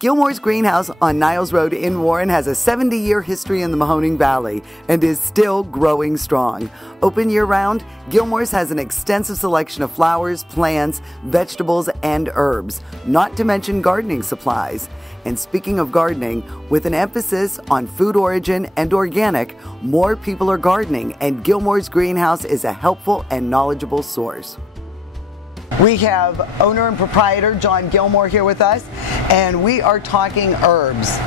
Gilmore's greenhouse on Niles Road in Warren has a 70-year history in the Mahoning Valley and is still growing strong. Open year-round, Gilmore's has an extensive selection of flowers, plants, vegetables, and herbs, not to mention gardening supplies. And speaking of gardening, with an emphasis on food origin and organic, more people are gardening, and Gilmore's greenhouse is a helpful and knowledgeable source. We have owner and proprietor John Gilmore here with us, and we are talking herbs.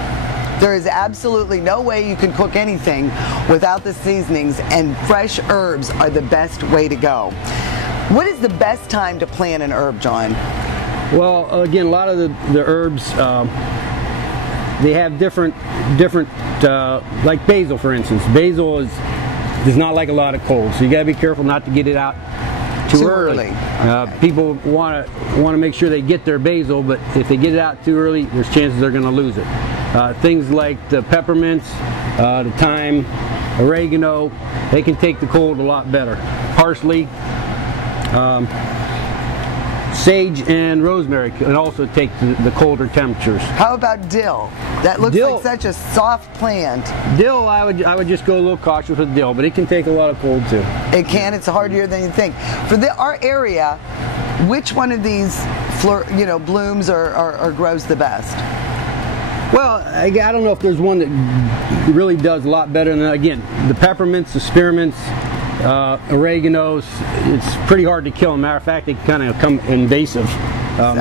There is absolutely no way you can cook anything without the seasonings, and fresh herbs are the best way to go. What is the best time to plant an herb, John? Well, again, a lot of the herbs, they have different like basil, for instance. Basil does not like a lot of cold, so you got to be careful not to get it out too early. Okay. People want to make sure they get their basil, but if they get it out too early, there's chances they're going to lose it. Things like the peppermints, the thyme, oregano, they can take the cold a lot better. Parsley, sage, and rosemary can also take the colder temperatures. How about dill? That looks like such a soft plant. Dill, I would just go a little cautious with dill, but it can take a lot of cold too. It can. It's harder than you think. For our area, which one of these blooms or grows the best? Well, I don't know if there's one that really does a lot better than, again, the peppermints, the spearmints, oreganos. It's pretty hard to kill. As a matter of fact, they kind of come invasive.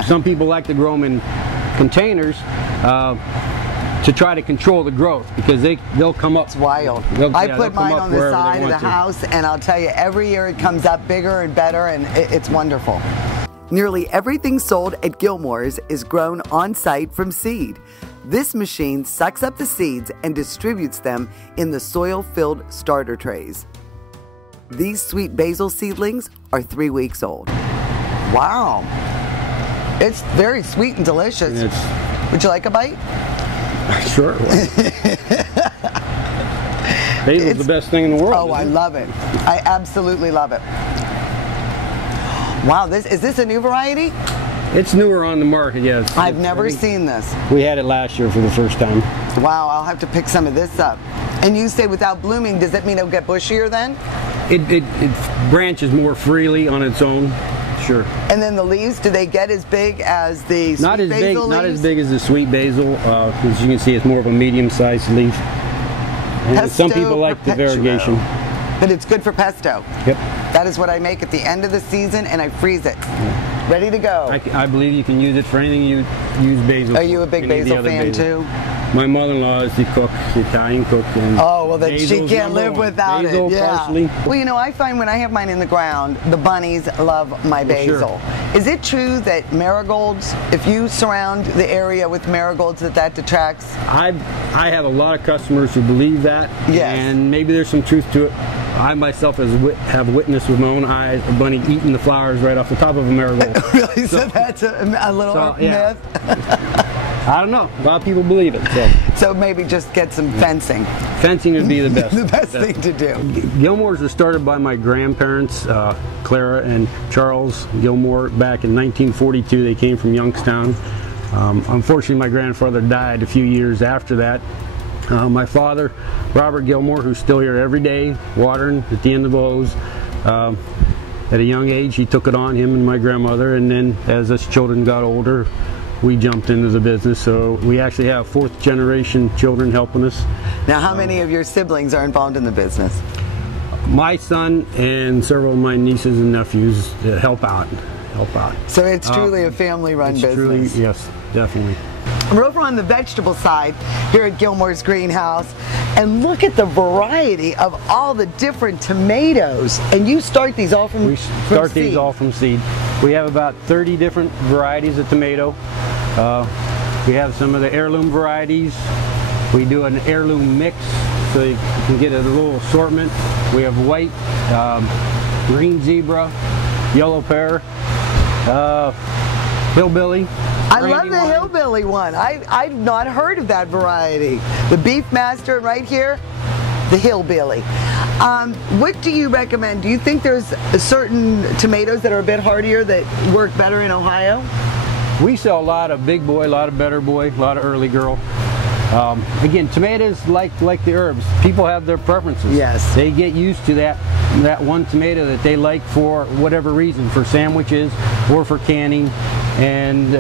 Some people like to grow them in containers to try to control the growth, because they'll come up. It's wild. I put mine on the side of the house, and I'll tell you, every year it comes up bigger and better, and it's wonderful. Nearly everything sold at Gilmore's is grown on site from seed. This machine sucks up the seeds and distributes them in the soil-filled starter trays. These sweet basil seedlings are 3 weeks old. Wow. It's very sweet and delicious. Would you like a bite? Sure. Basil's the best thing in the world. Oh, I love it. I absolutely love it. Wow, is this a new variety? It's newer on the market, yes. I've never seen this. We had it last year for the first time. Wow, I'll have to pick some of this up. And you say without blooming, does that mean it'll get bushier then? It branches more freely on its own, sure. And then the leaves, do they get as big as the sweet basil leaves? Not as big as the sweet basil. As you can see, it's more of a medium-sized leaf. And some people like the variegation. But it's good for pesto. Yep. That is what I make at the end of the season, and I freeze it. Ready to go. I believe you can use it for anything you use basil for. Are you a big basil fan too? My mother-in-law is the cook, the Italian cook. And oh, well then she can't live without basil, it. Yeah. Parsley. Well, I find when I have mine in the ground, the bunnies love my basil. Sure. Is it true that marigolds, if you surround the area with marigolds, that detracts? I have a lot of customers who believe that. Yes. And maybe there's some truth to it. I myself have witnessed with my own eyes a bunny eating the flowers right off the top of a marigold. Really? So that's a little myth? I don't know. A lot of people believe it. So maybe just get some fencing. Fencing would be the best. The best thing to do. Gilmore's was started by my grandparents, Clara and Charles Gilmore, back in 1942. They came from Youngstown. Unfortunately, my grandfather died a few years after that. My father, Robert Gilmore, who's still here every day, watering at the end of the hose. At a young age, he took it on, him and my grandmother, and then as us children got older, we jumped into the business. So we actually have fourth generation children helping us. Now, how many of your siblings are involved in the business? My son and several of my nieces and nephews help out. So it's truly a family-run business. Truly, yes, definitely. We're over on the vegetable side here at Gilmore's greenhouse, and look at the variety of all the different tomatoes. And you start these all from seed? We start these all from seed. We have about 30 different varieties of tomato. We have some of the heirloom varieties. We do an heirloom mix, so you can get a little assortment. We have white, green zebra, yellow pear, hillbilly. I love the hillbilly one. I've not heard of that variety. The Beefmaster right here, the hillbilly. What do you recommend? Do you think there's certain tomatoes that are a bit hardier that work better in Ohio? We sell a lot of big boy, a lot of better boy, a lot of early girl. Again, tomatoes, like the herbs, people have their preferences. Yes. They get used to that one tomato that they like for whatever reason, for sandwiches or for canning, and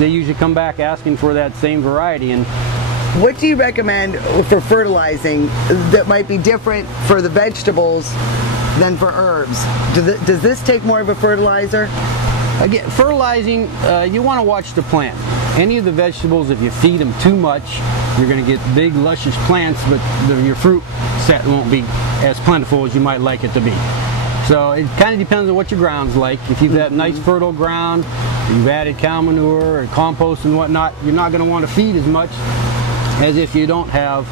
they usually come back asking for that same variety. And what do you recommend for fertilizing that might be different for the vegetables than for herbs? Does this take more of a fertilizer? Again, fertilizing, you want to watch the plant. Any of the vegetables, if you feed them too much, you're going to get big, luscious plants, but your fruit set won't be as plentiful as you might like it to be. So it kind of depends on what your ground's like. If you've got nice fertile ground, you've added cow manure or compost and whatnot, you're not going to want to feed as much as if you don't have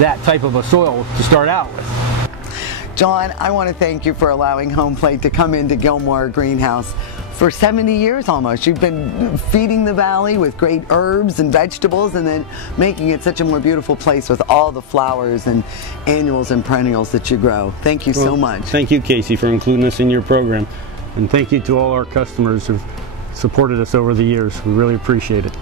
that type of a soil to start out with. John, I want to thank you for allowing Homeplate to come into Gilmore Greenhouse. For 70 years almost, you've been feeding the valley with great herbs and vegetables, and then making it such a more beautiful place with all the flowers and annuals and perennials that you grow. Thank you so much. Thank you, Casey, for including us in your program. And thank you to all our customers who've supported us over the years. We really appreciate it.